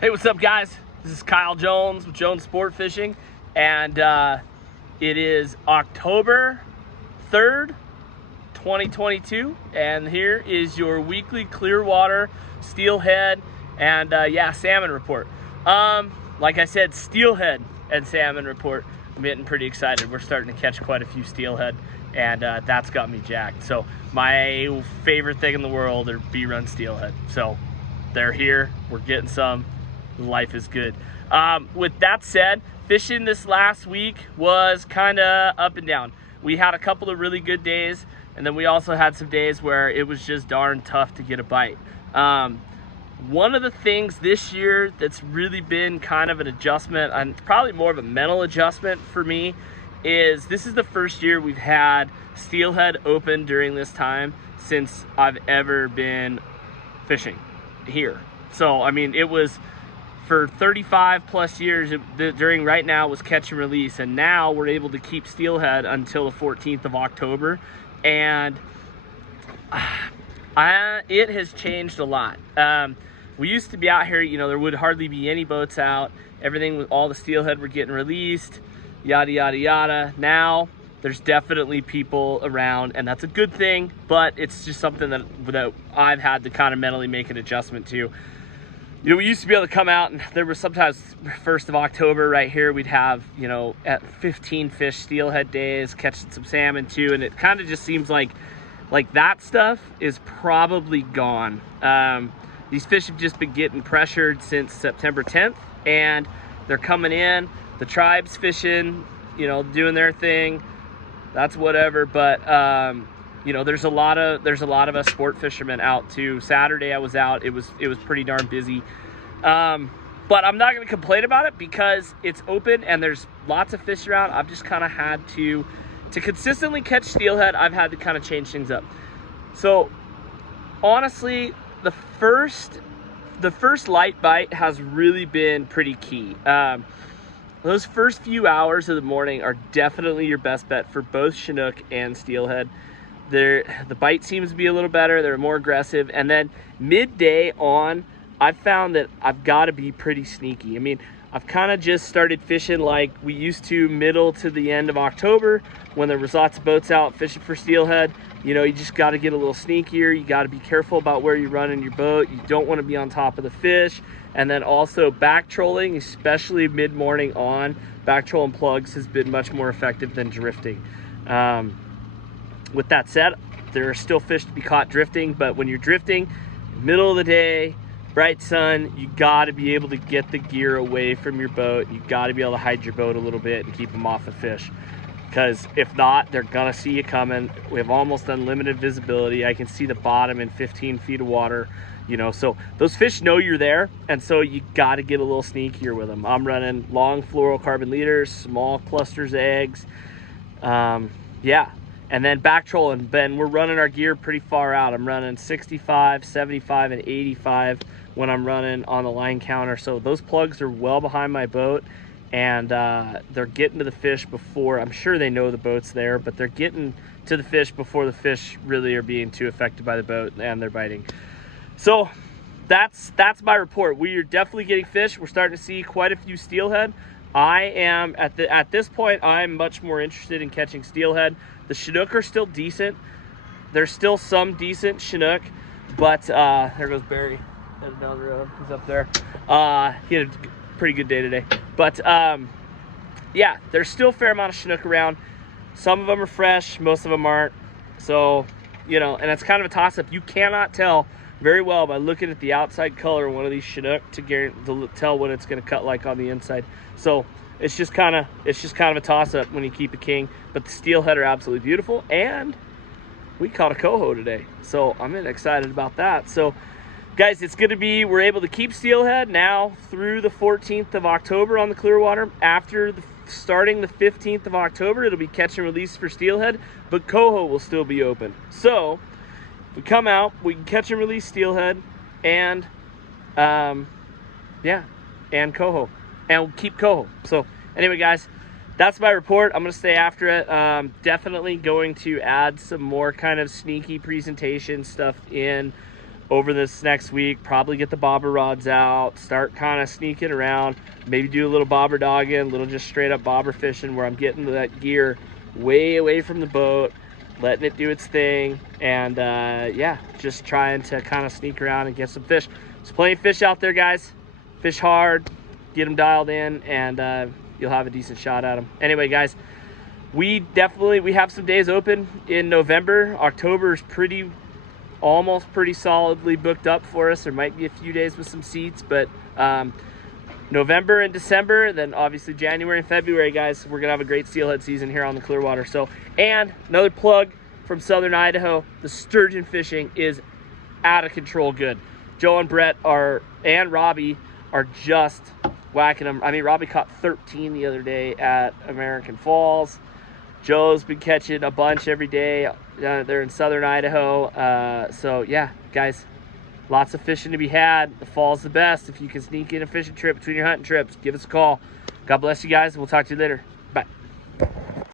Hey, what's up, guys? This is Kyle Jones with Jones Sport Fishing, and it is October 3rd, 2022, and here is your weekly Clearwater Steelhead and salmon report. Like I said, Steelhead and salmon report. I'm getting pretty excited. We're starting to catch quite a few steelhead, and that's got me jacked. So my favorite thing in the world are B Run Steelhead. So they're here. We're getting some. Life is good. With that said, fishing this last week was kind of up and down. We had a couple of really good days, and then we also had some days where it was just darn tough to get a bite. One of the things this year that's really been kind of an adjustment, and probably more of a mental adjustment for me, is this is the first year we've had steelhead open during this time since I've ever been fishing here. So, I mean, it was for 35 plus years during right now was catch and release, and now we're able to keep steelhead until the 14th of October, and it has changed a lot. We used to be out here, there would hardly be any boats out. Everything with all the steelhead were getting released, yada yada yada. Now there's definitely people around, and that's a good thing, but it's just something that I've had to kind of mentally make an adjustment to. We used to be able to come out, and there was sometimes 1st of October right here, we'd have, at 15 fish steelhead days, catching some salmon too, and it kind of just seems like that stuff is probably gone. These fish have just been getting pressured since September 10th, and they're coming in. The tribe's fishing, doing their thing. That's whatever, but there's a lot of us sport fishermen out too. Saturday I was out. It was pretty darn busy. But I'm not going to complain about it because it's open and there's lots of fish around. I've just kind of had to consistently catch steelhead. I've had to kind of change things up. So honestly, the first light bite has really been pretty key. Those first few hours of the morning are definitely your best bet for both Chinook and steelhead. The bite seems to be a little better. They're more aggressive. And then midday on, I've found that I've got to be pretty sneaky. I mean, I've kind of just started fishing like we used to middle to the end of October when there was lots of boats out fishing for steelhead. You just got to get a little sneakier. You got to be careful about where you're running your boat. You don't want to be on top of the fish. And then also back trolling, especially mid-morning on, back trolling plugs has been much more effective than drifting. With that said, there are still fish to be caught drifting, but when you're drifting, middle of the day, bright sun, you got to be able to get the gear away from your boat. You got to be able to hide your boat a little bit and keep them off the fish, because if not, they're gonna see you coming. We have almost unlimited visibility. I can see the bottom in 15 feet of water, so those fish know you're there, and so you got to get a little sneakier with them. I'm running long fluorocarbon leaders, small clusters of eggs, and then back trolling. Ben, we're running our gear pretty far out. I'm running 65, 75, and 85 when I'm running on the line counter. So those plugs are well behind my boat, and they're getting to the fish before, I'm sure they know the boat's there, but they're getting to the fish before the fish really are being too affected by the boat and they're biting. So that's my report. We are definitely getting fish. We're starting to see quite a few steelhead. I am at this point, I'm much more interested in catching steelhead. The Chinook are still decent. There's still some decent Chinook, but there goes Barry headed down the road. He's up there. He had a pretty good day today. But there's still a fair amount of Chinook around. Some of them are fresh, most of them aren't. So, and it's kind of a toss-up. You cannot tell very well by looking at the outside color of one of these Chinook to tell what it's going to cut like on the inside. So it's just kind of a toss-up when you keep a king. But the steelhead are absolutely beautiful, and we caught a coho today, so I'm excited about that. So guys, we're able to keep steelhead now through the 14th of October on the Clearwater. After starting the 15th of October, it'll be catch and release for steelhead, but coho will still be open. So if we come out, we can catch and release steelhead and and coho, and we'll keep coho. So anyway, guys, that's my report. I'm going to stay after it. Definitely going to add some more kind of sneaky presentation stuff in over this next week. Probably get the bobber rods out, start kind of sneaking around, maybe do a little bobber dogging, a little just straight up bobber fishing where I'm getting that gear way away from the boat, letting it do its thing, and yeah, just trying to kind of sneak around and get some fish. There's plenty of fish out there, guys. Fish hard, get them dialed in, and you'll have a decent shot at them. Anyway, guys, we have some days open in November. October is almost pretty solidly booked up for us. There might be a few days with some seats, but November and December, then obviously January and February, guys, we're gonna have a great steelhead season here on the Clearwater. So, and another plug from Southern Idaho, the sturgeon fishing is out of control good. Joe and Brett and Robbie are just whacking them. I mean, Robbie caught 13 the other day at American Falls. Joe's been catching a bunch every day. They're in Southern Idaho. So yeah, guys, lots of fishing to be had. The fall's the best. If you can sneak in a fishing trip between your hunting trips, give us a call. God bless you guys. We'll talk to you later. Bye.